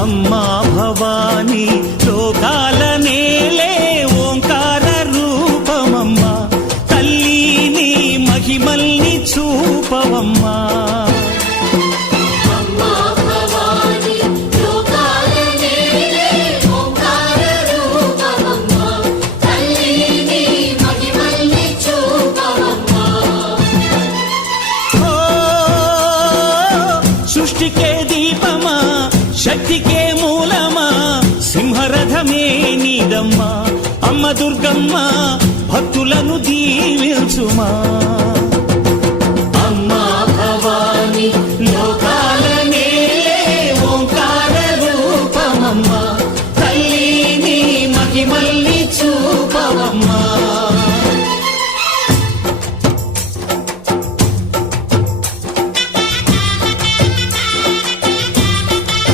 అమ్మా భవానీ లోకాల నేలే ఓంకార రూపమమ్మా, తల్లి నీ మహిమల్ని చూపవమ్మా. సృష్టికే దీపమా, శక్తికే మూలమా, సింహరథమే నీదమ్మా. అమ్మ దుర్గమ్మ భక్తులను దీవించుమా.